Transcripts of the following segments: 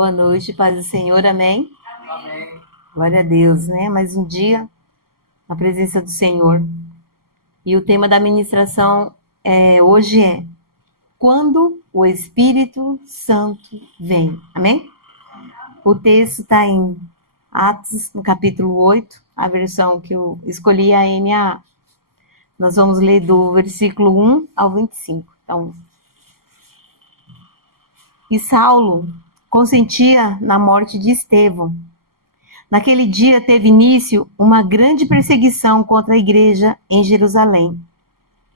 Boa noite, paz do Senhor, amém? Amém. Glória a Deus, né? Mais um dia na presença do Senhor. E o tema da ministração hoje é quando o Espírito Santo vem, amém? O texto está em Atos, no capítulo 8, a versão que eu escolhi é a NAA. Nós vamos ler do versículo 1 ao 25. Então, e Saulo consentia na morte de Estevão. Naquele dia teve início uma grande perseguição contra a igreja em Jerusalém.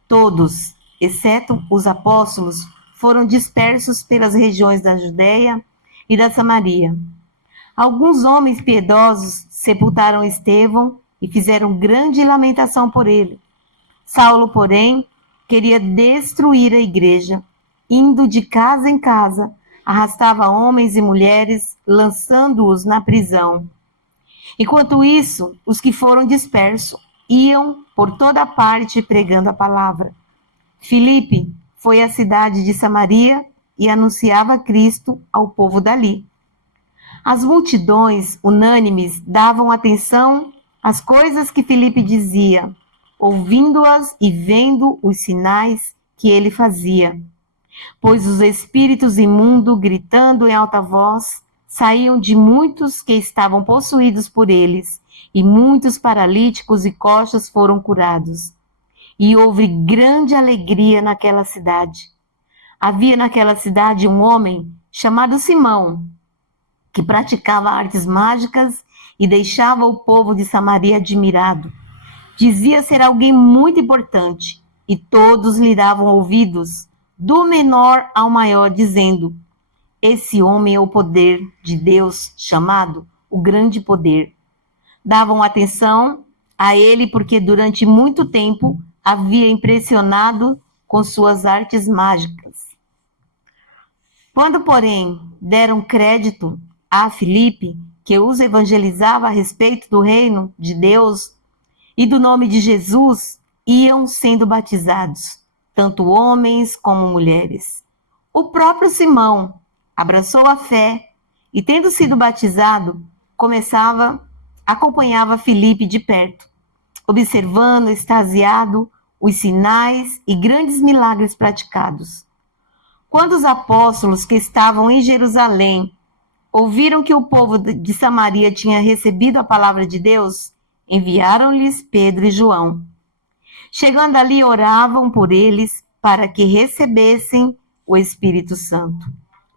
Todos, exceto os apóstolos, foram dispersos pelas regiões da Judéia e da Samaria. Alguns homens piedosos sepultaram Estevão e fizeram grande lamentação por ele. Saulo, porém, queria destruir a igreja. Indo de casa em casa, arrastava homens e mulheres, lançando-os na prisão. Enquanto isso, os que foram dispersos iam por toda parte pregando a palavra. Filipe foi à cidade de Samaria e anunciava Cristo ao povo dali. As multidões, unânimes, davam atenção às coisas que Filipe dizia, ouvindo-as e vendo os sinais que ele fazia. Pois os espíritos imundos, gritando em alta voz, saíam de muitos que estavam possuídos por eles, e muitos paralíticos e coxas foram curados. E houve grande alegria naquela cidade. Havia naquela cidade um homem chamado Simão, que praticava artes mágicas e deixava o povo de Samaria admirado. Dizia ser alguém muito importante, e todos lhe davam ouvidos, do menor ao maior, dizendo: esse homem é o poder de Deus, chamado o grande poder. Davam atenção a ele porque durante muito tempo havia impressionado com suas artes mágicas. Quando, porém, deram crédito a Filipe, que os evangelizava a respeito do reino de Deus e do nome de Jesus, iam sendo batizados, tanto homens como mulheres. O próprio Simão abraçou a fé e, tendo sido batizado, acompanhava Filipe de perto, observando, extasiado, os sinais e grandes milagres praticados. Quando os apóstolos que estavam em Jerusalém ouviram que o povo de Samaria tinha recebido a palavra de Deus, enviaram-lhes Pedro e João. Chegando ali, oravam por eles para que recebessem o Espírito Santo,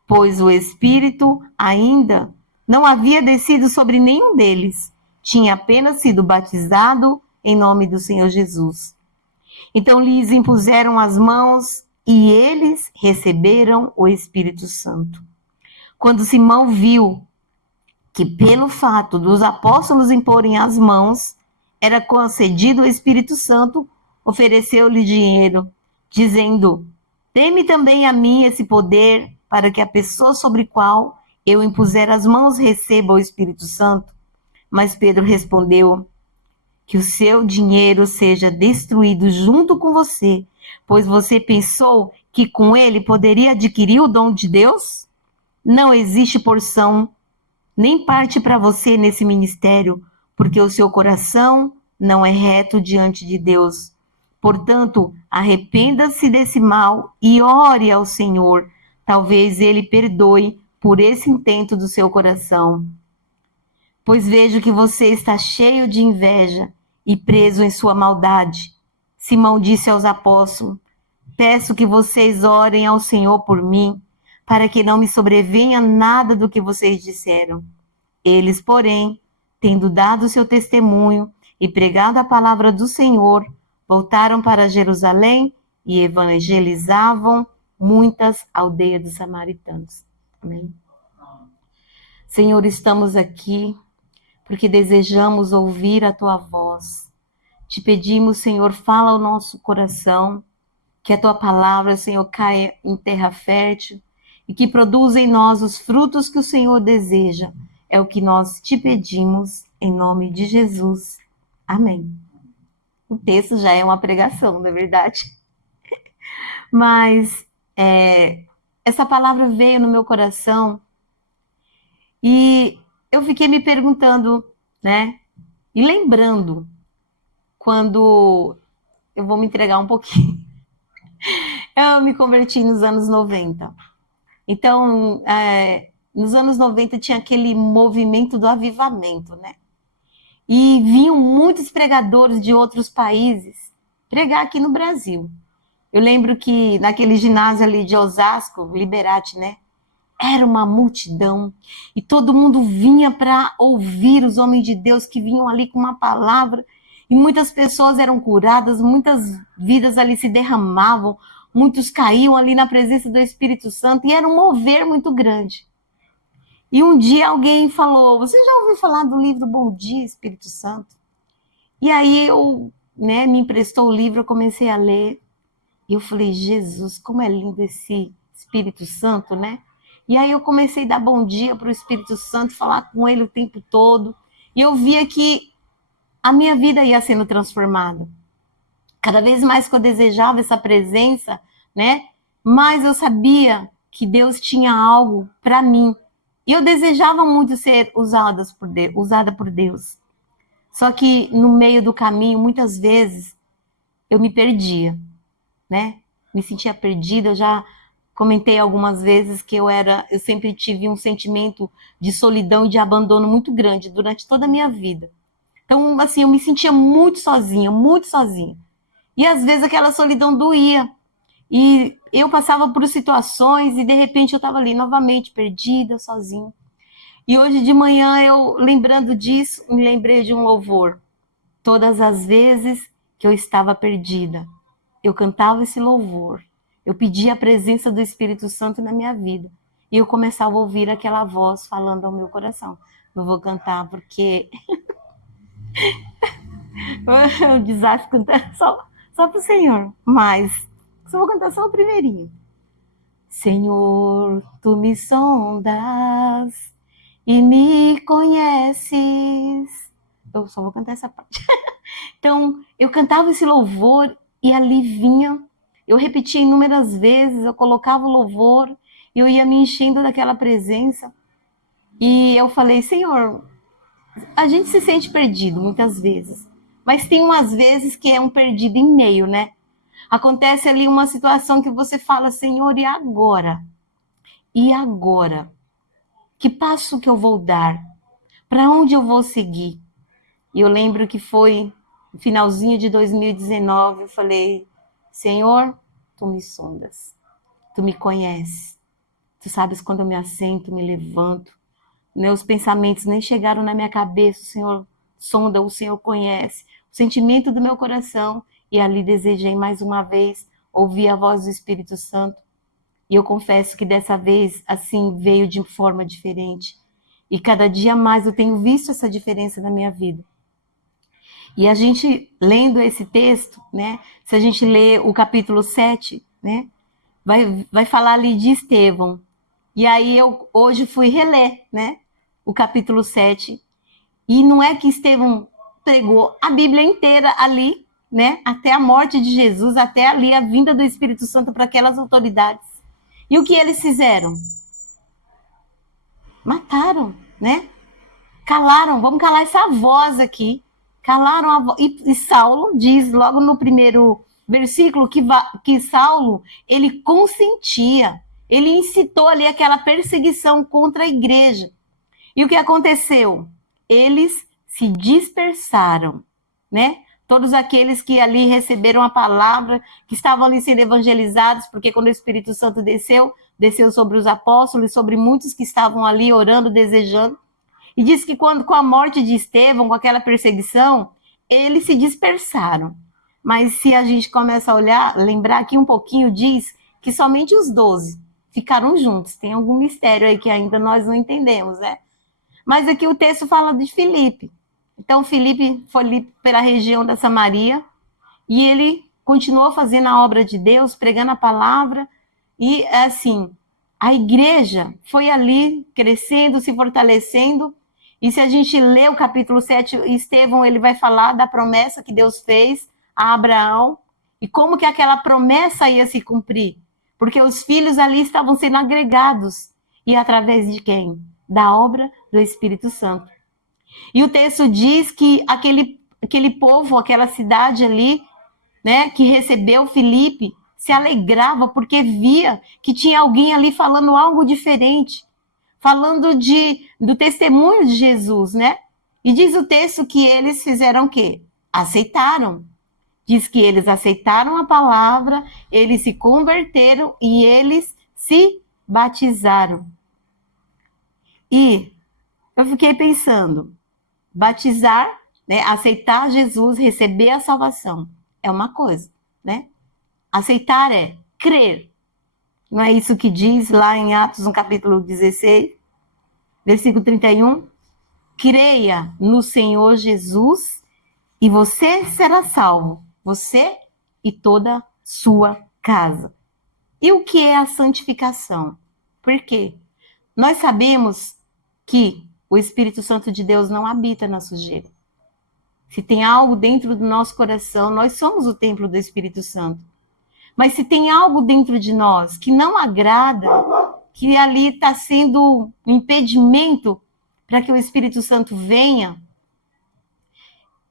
pois o Espírito ainda não havia descido sobre nenhum deles, tinha apenas sido batizado em nome do Senhor Jesus. Então lhes impuseram as mãos e eles receberam o Espírito Santo. Quando Simão viu que pelo fato dos apóstolos imporem as mãos, era concedido o Espírito Santo, ofereceu-lhe dinheiro, dizendo: dê-me também a mim esse poder, para que a pessoa sobre qual eu impuser as mãos receba o Espírito Santo. Mas Pedro respondeu: que o seu dinheiro seja destruído junto com você, pois você pensou que com ele poderia adquirir o dom de Deus? Não existe porção nem parte para você nesse ministério, porque o seu coração não é reto diante de Deus. Portanto, arrependa-se desse mal e ore ao Senhor. Talvez ele perdoe por esse intento do seu coração. Pois vejo que você está cheio de inveja e preso em sua maldade. Simão disse aos apóstolos: peço que vocês orem ao Senhor por mim, para que não me sobrevenha nada do que vocês disseram. Eles, porém, tendo dado seu testemunho e pregado a palavra do Senhor, voltaram para Jerusalém e evangelizavam muitas aldeias dos samaritanos. Amém. Senhor, estamos aqui porque desejamos ouvir a tua voz. Te pedimos, Senhor, fala ao nosso coração, que a tua palavra, Senhor, caia em terra fértil e que produza em nós os frutos que o Senhor deseja. É o que nós te pedimos, em nome de Jesus. Amém. O texto já é uma pregação, não é verdade? Mas essa palavra veio no meu coração E eu fiquei me perguntando, né? E lembrando, quando eu vou me entregar um pouquinho, eu me converti nos anos 90. Então, nos anos 90 tinha aquele movimento do avivamento, né? E vinham muitos pregadores de outros países pregar aqui no Brasil. Eu lembro que naquele ginásio ali de Osasco, Liberate, né? Era uma multidão e todo mundo vinha para ouvir os homens de Deus que vinham ali com uma palavra e muitas pessoas eram curadas, muitas vidas ali se derramavam, muitos caíam ali na presença do Espírito Santo e era um mover muito grande. E um dia alguém falou: "Você já ouviu falar do livro Bom Dia, Espírito Santo?" E aí eu, né, me emprestou o livro, eu comecei a ler e eu falei: "Jesus, como é lindo esse Espírito Santo, né?" E aí eu comecei a dar bom dia para o Espírito Santo, falar com ele o tempo todo. E eu via que a minha vida ia sendo transformada. Cada vez mais que eu desejava essa presença, né? Mais eu sabia que Deus tinha algo para mim. E eu desejava muito ser usada por Deus. Só que no meio do caminho, muitas vezes, eu me perdia, né? Me sentia perdida, eu já comentei algumas vezes que eu sempre tive um sentimento de solidão e de abandono muito grande durante toda a minha vida. Então, assim, eu me sentia muito sozinha, muito sozinha. E às vezes aquela solidão doía. E eu passava por situações e de repente eu estava ali novamente perdida, sozinha. E hoje de manhã eu, lembrando disso, me lembrei de um louvor. Todas as vezes que eu estava perdida, eu cantava esse louvor. Eu pedia a presença do Espírito Santo na minha vida. E eu começava a ouvir aquela voz falando ao meu coração. Não vou cantar porque é um desastre cantar só para o Senhor. Mas só vou cantar só o primeirinho. Senhor, tu me sondas e me conheces. Eu só vou cantar essa parte. Então, eu cantava esse louvor e ali vinha, eu repetia inúmeras vezes, eu colocava o louvor e eu ia me enchendo daquela presença. E eu falei: Senhor, a gente se sente perdido muitas vezes, mas tem umas vezes que é um perdido em meio, né? Acontece ali uma situação que você fala: Senhor, e agora? E agora? Que passo que eu vou dar? Para onde eu vou seguir? E eu lembro que foi no finalzinho de 2019, eu falei: Senhor, tu me sondas, tu me conheces, tu sabes quando eu me assento, me levanto, meus pensamentos nem chegaram na minha cabeça, o Senhor sonda, o Senhor conhece o sentimento do meu coração. E ali desejei mais uma vez ouvir a voz do Espírito Santo. E eu confesso que dessa vez, assim, veio de forma diferente. E cada dia mais eu tenho visto essa diferença na minha vida. E a gente, lendo esse texto, né, se a gente lê o capítulo 7, né, vai falar ali de Estevão. E aí eu hoje fui reler, né, o capítulo 7. E não é que Estevão pregou a Bíblia inteira ali, né, até a morte de Jesus, até ali a vinda do Espírito Santo para aquelas autoridades. E o que eles fizeram? Mataram, né? Calaram, vamos calar essa voz aqui. Calaram a voz. E Saulo diz logo no primeiro versículo que Saulo, ele consentia, ele incitou ali aquela perseguição contra a igreja. E o que aconteceu? Eles se dispersaram, né? Todos aqueles que ali receberam a palavra, que estavam ali sendo evangelizados, porque quando o Espírito Santo desceu sobre os apóstolos, sobre muitos que estavam ali orando, desejando. E diz que quando, com a morte de Estevão, com aquela perseguição, eles se dispersaram. Mas se a gente começa a olhar, lembrar aqui um pouquinho, diz que somente os 12 ficaram juntos. Tem algum mistério aí que ainda nós não entendemos, né? Mas aqui o texto fala de Filipe. Então, Filipe foi ali pela região da Samaria e ele continuou fazendo a obra de Deus, pregando a palavra. E, assim, a igreja foi ali crescendo, se fortalecendo. E se a gente lê o capítulo 7, Estevão, ele vai falar da promessa que Deus fez a Abraão e como que aquela promessa ia se cumprir. Porque os filhos ali estavam sendo agregados. E através de quem? da obra do Espírito Santo. E o texto diz que aquele povo, aquela cidade ali, né, que recebeu Filipe, se alegrava porque via que tinha alguém ali falando algo diferente, falando do testemunho de Jesus, né? E diz o texto que eles fizeram o quê? Aceitaram. Diz que eles aceitaram a palavra, eles se converteram e eles se batizaram. E eu fiquei pensando, batizar, né, aceitar Jesus, receber a salvação, é uma coisa, né? Aceitar é crer. Não é isso que diz lá em Atos, no capítulo 16, versículo 31? Creia no Senhor Jesus e você será salvo, você e toda sua casa. E o que é a santificação? Por quê? Nós sabemos que o Espírito Santo de Deus não habita na sujeira. Se tem algo dentro do nosso coração, nós somos o templo do Espírito Santo. Mas se tem algo dentro de nós que não agrada, que ali está sendo um impedimento para que o Espírito Santo venha,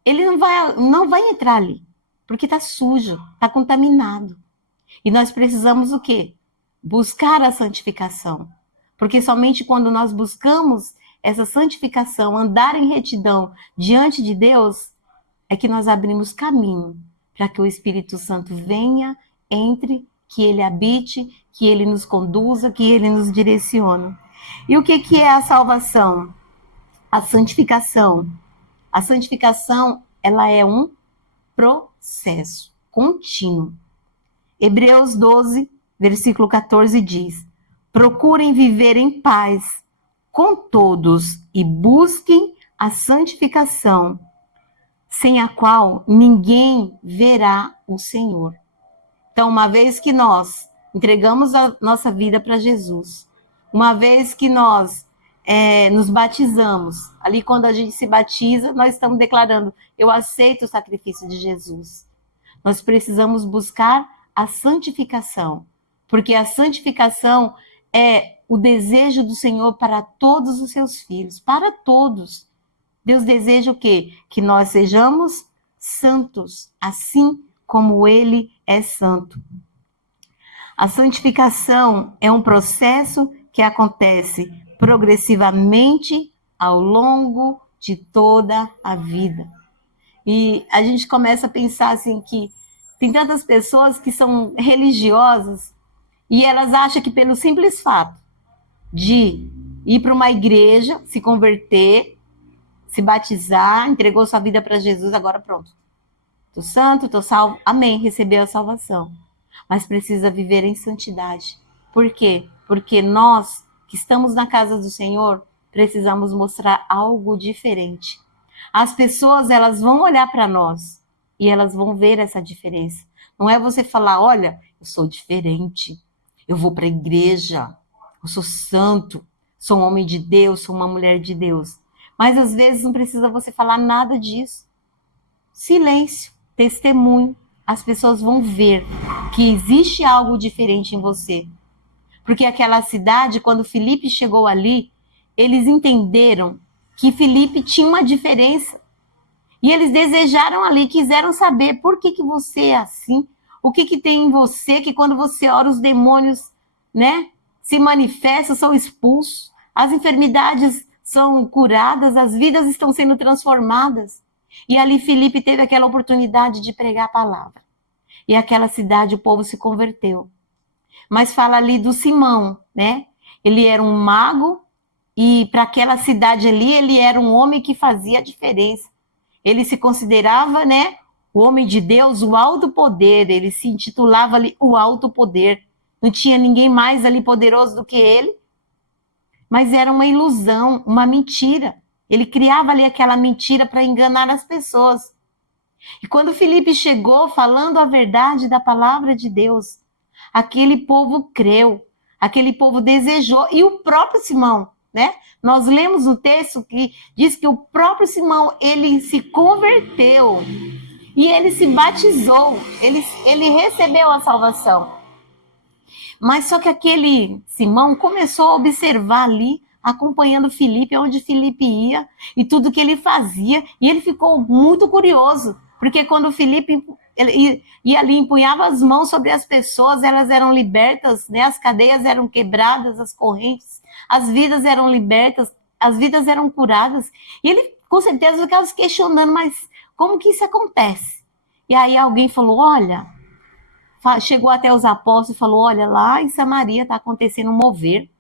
ele não vai entrar ali, porque está sujo, está contaminado. E nós precisamos o quê? Buscar a santificação. Porque somente quando nós buscamos essa santificação, andar em retidão diante de Deus, é que nós abrimos caminho para que o Espírito Santo venha, entre, que ele habite, que ele nos conduza, que ele nos direcione. E o que é a salvação? A santificação. A santificação, ela é um processo contínuo. Hebreus 12, versículo 14 diz: procurem viver em paz com todos e busquem a santificação, sem a qual ninguém verá o Senhor. Então, uma vez que nós entregamos a nossa vida para Jesus, uma vez que nós nos batizamos, ali quando a gente se batiza, nós estamos declarando, eu aceito o sacrifício de Jesus. Nós precisamos buscar a santificação, porque a santificação é o desejo do Senhor para todos os seus filhos, para todos. Deus deseja o quê? Que nós sejamos santos, assim como Ele é santo. A santificação é um processo que acontece progressivamente ao longo de toda a vida. E a gente começa a pensar assim que tem tantas pessoas que são religiosas e elas acham que pelo simples fato de ir para uma igreja, se converter, se batizar, entregou sua vida para Jesus, agora pronto. Estou santo, estou salvo, amém, recebeu a salvação. Mas precisa viver em santidade. Por quê? Porque nós que estamos na casa do Senhor, precisamos mostrar algo diferente. As pessoas, elas vão olhar para nós e elas vão ver essa diferença. Não é você falar, olha, eu sou diferente, eu vou para a igreja, eu sou santo, sou um homem de Deus, sou uma mulher de Deus. Mas às vezes não precisa você falar nada disso. Silêncio, testemunho. As pessoas vão ver que existe algo diferente em você. Porque aquela cidade, quando Filipe chegou ali, eles entenderam que Filipe tinha uma diferença. E eles desejaram ali, quiseram saber por que você é assim, o que tem em você, que quando você ora os demônios, né, se manifestam, são expulsos, as enfermidades são curadas, as vidas estão sendo transformadas. E ali Filipe teve aquela oportunidade de pregar a palavra. E aquela cidade, o povo se converteu. Mas fala ali do Simão, né? Ele era um mago e para aquela cidade ali, ele era um homem que fazia a diferença. Ele se considerava, né, o homem de Deus, o alto poder. Ele se intitulava ali o alto poder. Não tinha ninguém mais ali poderoso do que ele. Mas era uma ilusão, uma mentira. Ele criava ali aquela mentira para enganar as pessoas. E quando Filipe chegou falando a verdade da palavra de Deus, aquele povo creu, aquele povo desejou, e o próprio Simão, né? Nós lemos no texto que diz que o próprio Simão, ele se converteu e ele se batizou, ele recebeu a salvação. Mas só que aquele Simão começou a observar ali acompanhando Filipe, onde Filipe ia e tudo que ele fazia. E ele ficou muito curioso, porque quando Filipe ia ali, empunhava as mãos sobre as pessoas, elas eram libertas, né? As cadeias eram quebradas, as correntes, as vidas eram libertas, as vidas eram curadas. E ele, com certeza, ficava se questionando, mas como que isso acontece? E aí alguém falou, olha, chegou até os apóstolos e falou, olha, lá em Samaria está acontecendo um mover,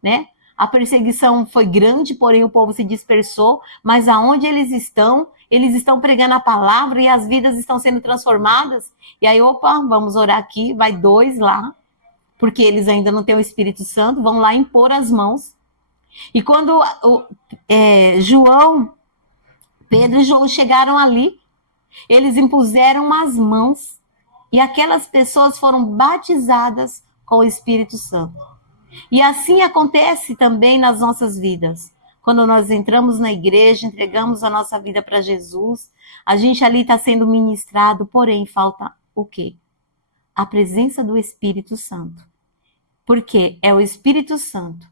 né? A perseguição foi grande, porém o povo se dispersou, mas aonde eles estão pregando a palavra e as vidas estão sendo transformadas. E aí, opa, vamos orar aqui, vai 2 lá, porque eles ainda não têm o Espírito Santo, vão lá impor as mãos. E quando João, Pedro e João chegaram ali, eles impuseram as mãos e aquelas pessoas foram batizadas com o Espírito Santo. E assim acontece também nas nossas vidas. Quando nós entramos na igreja, entregamos a nossa vida para Jesus, a gente ali está sendo ministrado, porém falta o quê? A presença do Espírito Santo. Porque é o Espírito Santo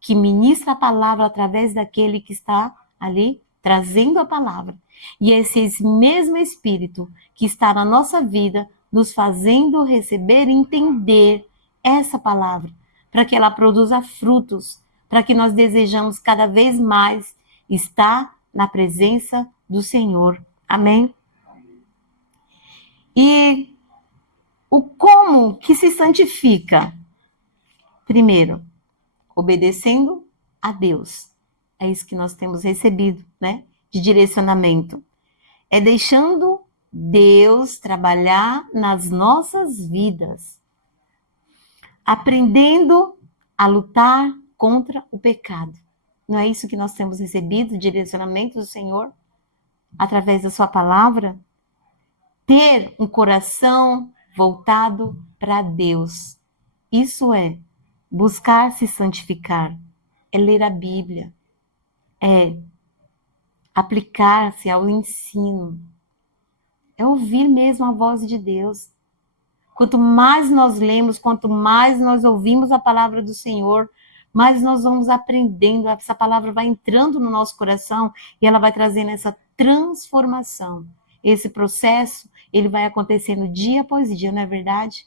que ministra a palavra através daquele que está ali trazendo a palavra. E esse mesmo Espírito que está na nossa vida, nos fazendo receber e entender essa palavra, para que ela produza frutos, para que nós desejamos cada vez mais estar na presença do Senhor. Amém? E o como que se santifica? Primeiro, obedecendo a Deus. É isso que nós temos recebido, né? De direcionamento. É deixando Deus trabalhar nas nossas vidas. Aprendendo a lutar contra o pecado. Não é isso que nós temos recebido, direcionamento do Senhor, através da sua palavra? Ter um coração voltado para Deus. Isso é buscar se santificar, é ler a Bíblia, é aplicar-se ao ensino, é ouvir mesmo a voz de Deus. Quanto mais nós lemos, quanto mais nós ouvimos a palavra do Senhor, mais nós vamos aprendendo, essa palavra vai entrando no nosso coração e ela vai trazendo essa transformação. Esse processo, ele vai acontecendo dia após dia, não é verdade?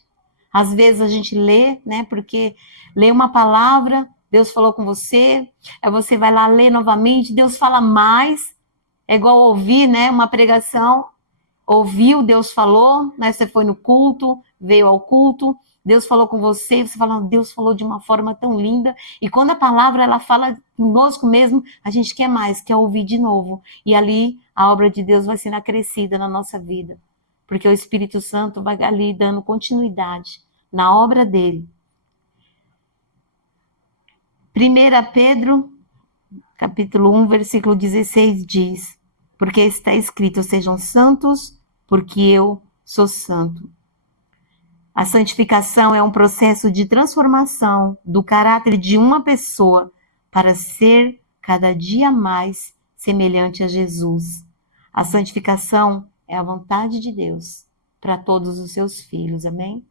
Às vezes a gente lê, né? Porque lê uma palavra, Deus falou com você, aí você vai lá ler novamente, Deus fala mais. É igual ouvir, né? Uma pregação, ouviu, Deus falou, né? Você foi no culto, veio ao culto, Deus falou com você, você fala, Deus falou de uma forma tão linda. E quando a palavra ela fala conosco mesmo, a gente quer mais, quer ouvir de novo. E ali a obra de Deus vai sendo acrescida na nossa vida. Porque o Espírito Santo vai ali dando continuidade na obra dele. 1 Pedro, capítulo 1, versículo 16 diz, porque está escrito, sejam santos, porque eu sou santo. A santificação é um processo de transformação do caráter de uma pessoa para ser cada dia mais semelhante a Jesus. A santificação é a vontade de Deus para todos os seus filhos, amém?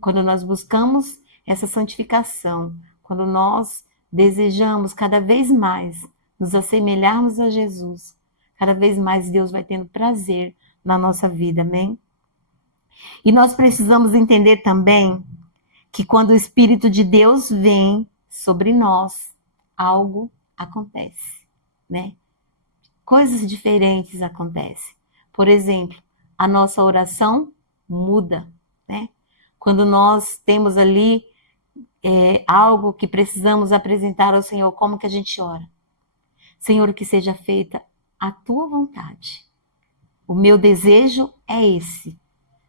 Quando nós buscamos essa santificação, quando nós desejamos cada vez mais nos assemelharmos a Jesus, cada vez mais Deus vai tendo prazer na nossa vida, amém? E nós precisamos entender também que quando o Espírito de Deus vem sobre nós, algo acontece, né? Coisas diferentes acontecem. Por exemplo, a nossa oração muda, né? Quando nós temos ali algo que precisamos apresentar ao Senhor, como que a gente ora? Senhor, que seja feita a tua vontade. O meu desejo é esse.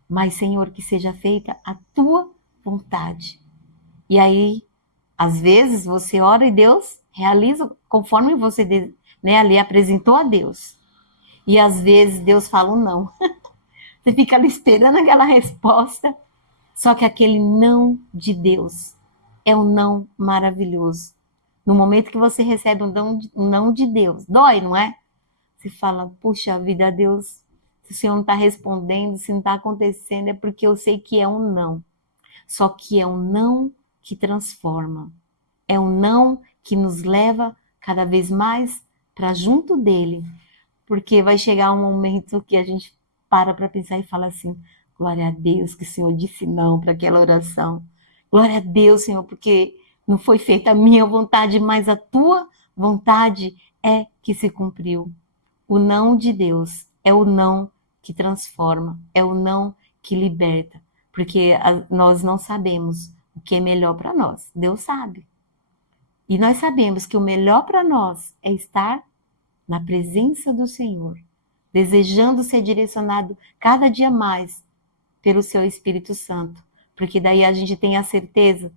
Mas, Senhor, que seja feita a tua vontade. E aí, às vezes, você ora e Deus realiza conforme você, né, ali apresentou a Deus. E às vezes Deus fala um não. Você fica ali esperando aquela resposta. Só que aquele não de Deus é um não maravilhoso. No momento que você recebe um não de Deus, dói, não é? Você fala, puxa vida, Deus, se o Senhor não está respondendo, se não está acontecendo, é porque eu sei que é um não. Só que é um não que transforma. É um não que nos leva cada vez mais para junto dele, porque vai chegar um momento que a gente para pensar e fala assim: glória a Deus que o Senhor disse não para aquela oração. Glória a Deus, Senhor, porque não foi feita a minha vontade, mas a tua vontade é que se cumpriu. O não de Deus é o não que transforma, é o não que liberta, porque nós não sabemos o que é melhor para nós. Deus sabe. E nós sabemos que o melhor para nós é estar na presença do Senhor, desejando ser direcionado cada dia mais pelo seu Espírito Santo, porque daí a gente tem a certeza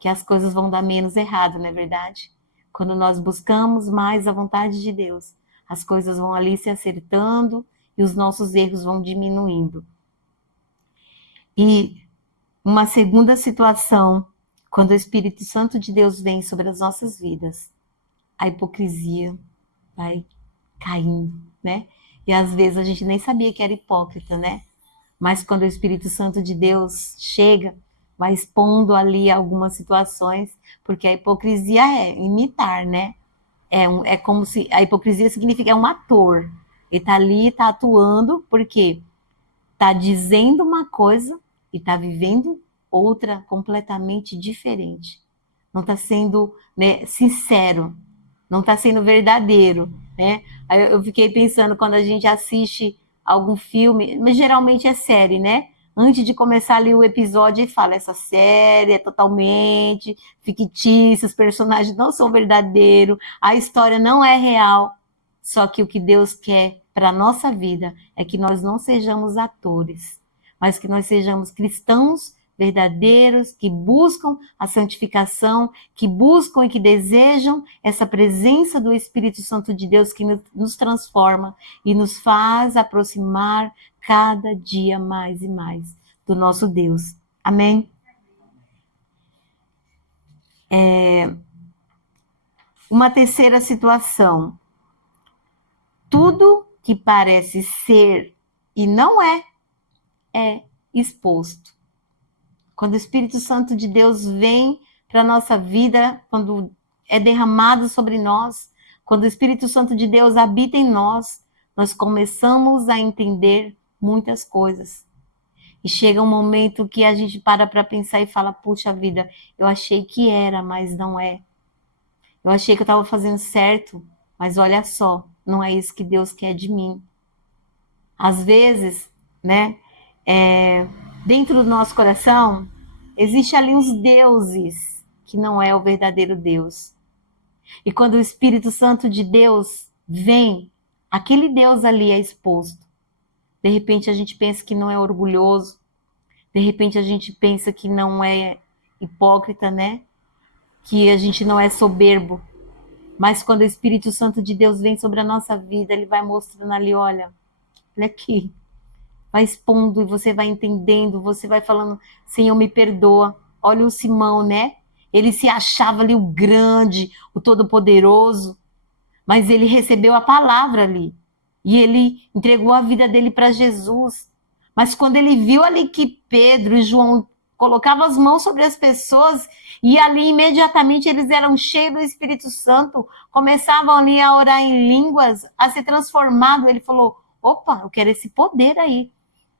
que as coisas vão dar menos errado, não é verdade? Quando nós buscamos mais a vontade de Deus, as coisas vão ali se acertando e os nossos erros vão diminuindo. E uma segunda situação, quando o Espírito Santo de Deus vem sobre as nossas vidas, a hipocrisia vai caindo, né? E às vezes a gente nem sabia que era hipócrita, né? Mas quando o Espírito Santo de Deus chega, vai expondo ali algumas situações, porque a hipocrisia é imitar, né? É como se a hipocrisia significa é um ator. Ele tá ali, tá atuando, porque tá dizendo uma coisa e tá vivendo outra completamente diferente. Não está sendo, né, sincero, não está sendo verdadeiro, né? Aí eu fiquei pensando, quando a gente assiste algum filme, mas geralmente é série, né? Antes de começar ali o episódio, ele fala: essa série é totalmente fictícia, os personagens não são verdadeiros, a história não é real. Só que o que Deus quer para a nossa vida é que nós não sejamos atores, mas que nós sejamos cristãos verdadeiros, que buscam a santificação, que buscam e que desejam essa presença do Espírito Santo de Deus que nos transforma e nos faz aproximar cada dia mais e mais do nosso Deus. Amém? Uma terceira situação. Tudo que parece ser e não é exposto. Quando o Espírito Santo de Deus vem para a nossa vida, quando é derramado sobre nós, quando o Espírito Santo de Deus habita em nós, nós começamos a entender muitas coisas. E chega um momento que a gente para pensar e fala: puxa vida, eu achei que era, mas não é. Eu achei que eu estava fazendo certo, mas olha só, não é isso que Deus quer de mim. Às vezes, né, dentro do nosso coração, existe ali uns deuses que não é o verdadeiro Deus. E quando o Espírito Santo de Deus vem, aquele Deus ali é exposto. De repente a gente pensa que não é orgulhoso, de repente a gente pensa que não é hipócrita, né? Que a gente não é soberbo. Mas quando o Espírito Santo de Deus vem sobre a nossa vida, ele vai mostrando ali: olha aqui. Vai expondo e você vai entendendo, você vai falando: Senhor, me perdoa. Olha o Simão, né? Ele se achava ali o grande, o todo-poderoso, mas ele recebeu a palavra ali. E ele entregou a vida dele para Jesus. Mas quando ele viu ali que Pedro e João colocavam as mãos sobre as pessoas, e ali imediatamente eles eram cheios do Espírito Santo, começavam ali a orar em línguas, a ser transformado. Ele falou: opa, eu quero esse poder aí.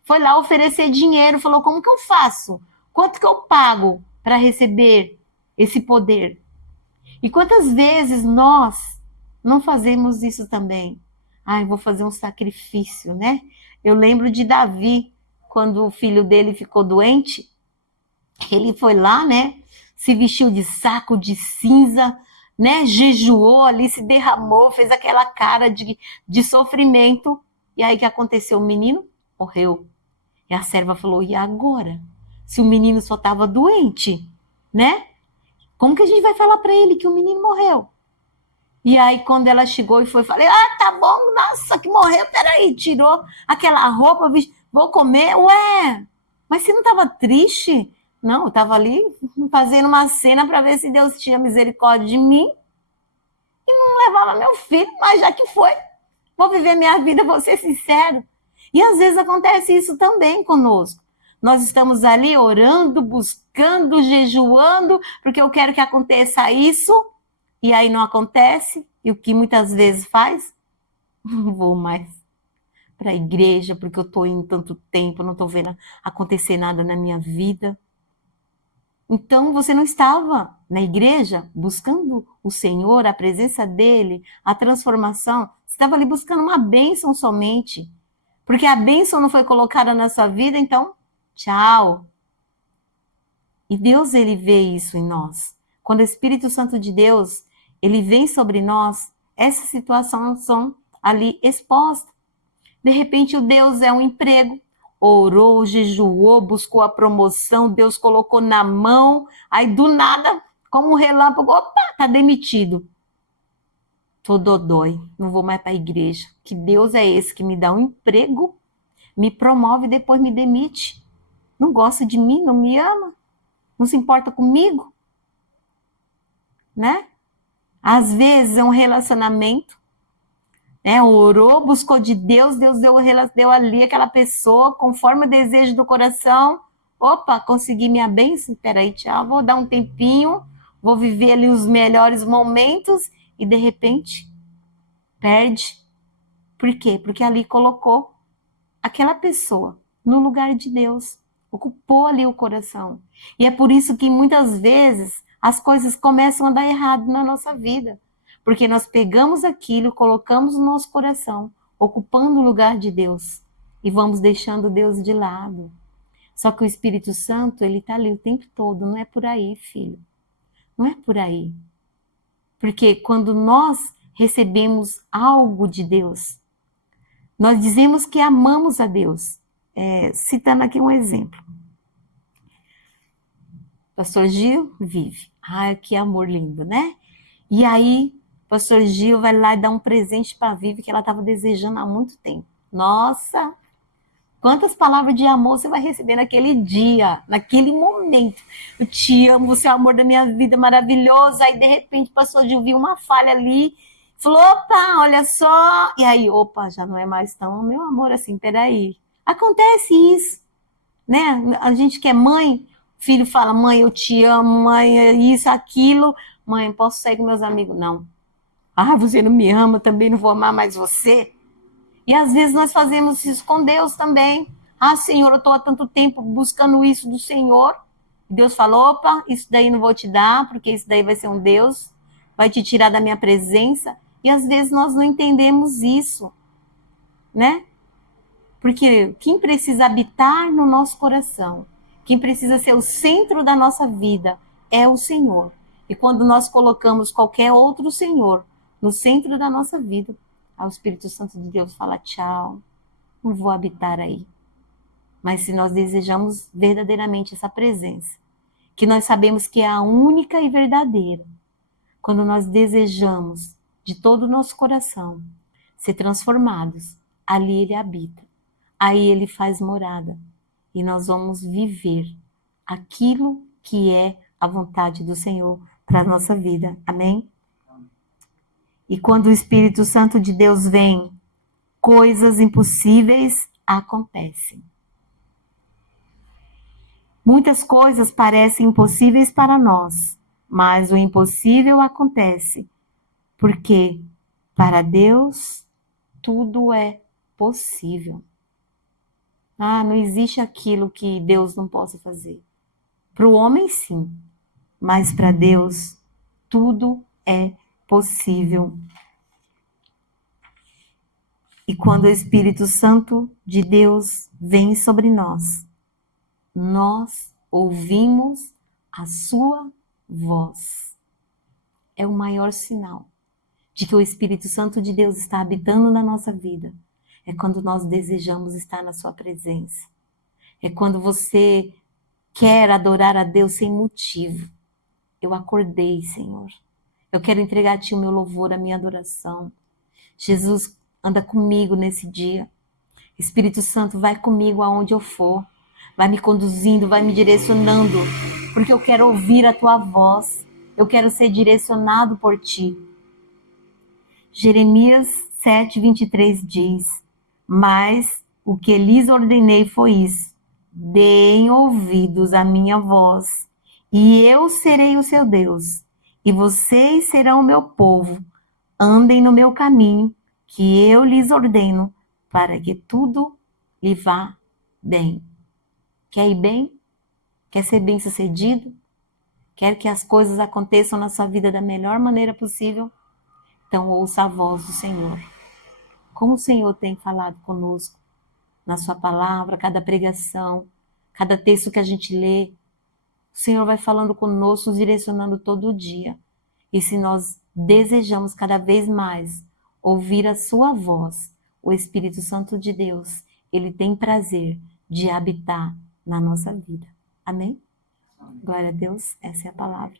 Foi lá oferecer dinheiro, falou: como que eu faço? Quanto que eu pago para receber esse poder? E quantas vezes nós não fazemos isso também? Eu vou fazer um sacrifício, né? Eu lembro de Davi, quando o filho dele ficou doente, ele foi lá, né? Se vestiu de saco de cinza, né? Jejuou ali, se derramou, fez aquela cara de sofrimento. E aí o que aconteceu? O menino morreu. E a serva falou: e agora? Se o menino só estava doente, né? Como que a gente vai falar para ele que o menino morreu? E aí quando ela chegou e falei: tá bom, nossa, que morreu, peraí, tirou aquela roupa, vou comer, ué, mas você não estava triste? Não, eu estava ali fazendo uma cena para ver se Deus tinha misericórdia de mim e não levava meu filho, mas já que foi, vou viver minha vida, vou ser sincero. E às vezes acontece isso também conosco. Nós estamos ali orando, buscando, jejuando, porque eu quero que aconteça isso, e aí não acontece, e o que muitas vezes faz? Não vou mais para a igreja, porque eu estou indo tanto tempo, não estou vendo acontecer nada na minha vida. Então você não estava na igreja buscando o Senhor, a presença dele, a transformação. Você estava ali buscando uma bênção somente. Porque a bênção não foi colocada na sua vida, então, tchau. E Deus, ele vê isso em nós. Quando o Espírito Santo de Deus, ele vem sobre nós, essas situações são ali expostas. De repente, o Deus é um emprego. Orou, jejuou, buscou a promoção, Deus colocou na mão, aí do nada, como um relâmpago, opa, tá demitido. Tô dodói, não vou mais para a igreja. Que Deus é esse que me dá um emprego, me promove e depois me demite? Não gosta de mim, não me ama, não se importa comigo, né? Às vezes é um relacionamento, né? Orou, buscou de Deus, Deus deu ali aquela pessoa conforme o desejo do coração. Opa, consegui minha bênção, peraí, tchau, vou dar um tempinho, vou viver ali os melhores momentos e de repente perde. Por quê? Porque ali colocou aquela pessoa no lugar de Deus, ocupou ali o coração. E é por isso que muitas vezes as coisas começam a dar errado na nossa vida, porque nós pegamos aquilo, colocamos no nosso coração, ocupando o lugar de Deus e vamos deixando Deus de lado. Só que o Espírito Santo, ele está ali o tempo todo, não é por aí, filho. Não é por aí. Porque quando nós recebemos algo de Deus, nós dizemos que amamos a Deus. Citando aqui um exemplo. Pastor Gil vive. Ai, que amor lindo, né? E aí, Pastor Gil vai lá e dá um presente para a Vivi que ela estava desejando há muito tempo. Nossa, quantas palavras de amor você vai receber naquele dia, naquele momento. Eu te amo, você é o amor da minha vida, maravilhoso. Aí, de repente, Pastor Gil viu uma falha ali, falou, opa, olha só. E aí, opa, já não é mais tão meu amor assim, peraí. Acontece isso, né? A gente que é mãe, filho fala, mãe, eu te amo, mãe, isso, aquilo. Mãe, posso sair com meus amigos? Não. Ah, você não me ama, também não vou amar mais você. E às vezes nós fazemos isso com Deus também. Ah, Senhor, eu estou há tanto tempo buscando isso do Senhor. Deus falou, opa, isso daí não vou te dar, porque isso daí vai ser um Deus, vai te tirar da minha presença. E às vezes nós não entendemos isso, né? Porque quem precisa habitar no nosso coração, quem precisa ser o centro da nossa vida, é o Senhor. E quando nós colocamos qualquer outro Senhor no centro da nossa vida, o Espírito Santo de Deus fala, tchau, não vou habitar aí. Mas se nós desejamos verdadeiramente essa presença, que nós sabemos que é a única e verdadeira, quando nós desejamos de todo o nosso coração ser transformados, ali Ele habita. Aí Ele faz morada e nós vamos viver aquilo que é a vontade do Senhor para a nossa vida. Amém? E quando o Espírito Santo de Deus vem, coisas impossíveis acontecem. Muitas coisas parecem impossíveis para nós, mas o impossível acontece, porque para Deus tudo é possível. Ah, não existe aquilo que Deus não possa fazer. Para o homem, sim, mas para Deus tudo é possível. E quando o Espírito Santo de Deus vem sobre nós, nós ouvimos a sua voz. É o maior sinal de que o Espírito Santo de Deus está habitando na nossa vida. É quando nós desejamos estar na sua presença. É quando você quer adorar a Deus sem motivo. Eu acordei, Senhor. Eu quero entregar a Ti o meu louvor, a minha adoração. Jesus, anda comigo nesse dia. Espírito Santo, vai comigo aonde eu for. Vai me conduzindo, vai me direcionando. Porque eu quero ouvir a Tua voz. Eu quero ser direcionado por Ti. Jeremias 7:23 diz, mas o que lhes ordenei foi isso, deem ouvidos à minha voz, e eu serei o seu Deus, e vocês serão o meu povo. Andem no meu caminho, que eu lhes ordeno, para que tudo lhe vá bem. Quer ir bem? Quer ser bem-sucedido? Quer que as coisas aconteçam na sua vida da melhor maneira possível? Então ouça a voz do Senhor. Como o Senhor tem falado conosco na sua palavra, cada pregação, cada texto que a gente lê, o Senhor vai falando conosco, nos direcionando todo dia. E se nós desejamos cada vez mais ouvir a sua voz, o Espírito Santo de Deus, ele tem prazer de habitar na nossa vida. Amém? Glória a Deus, essa é a palavra.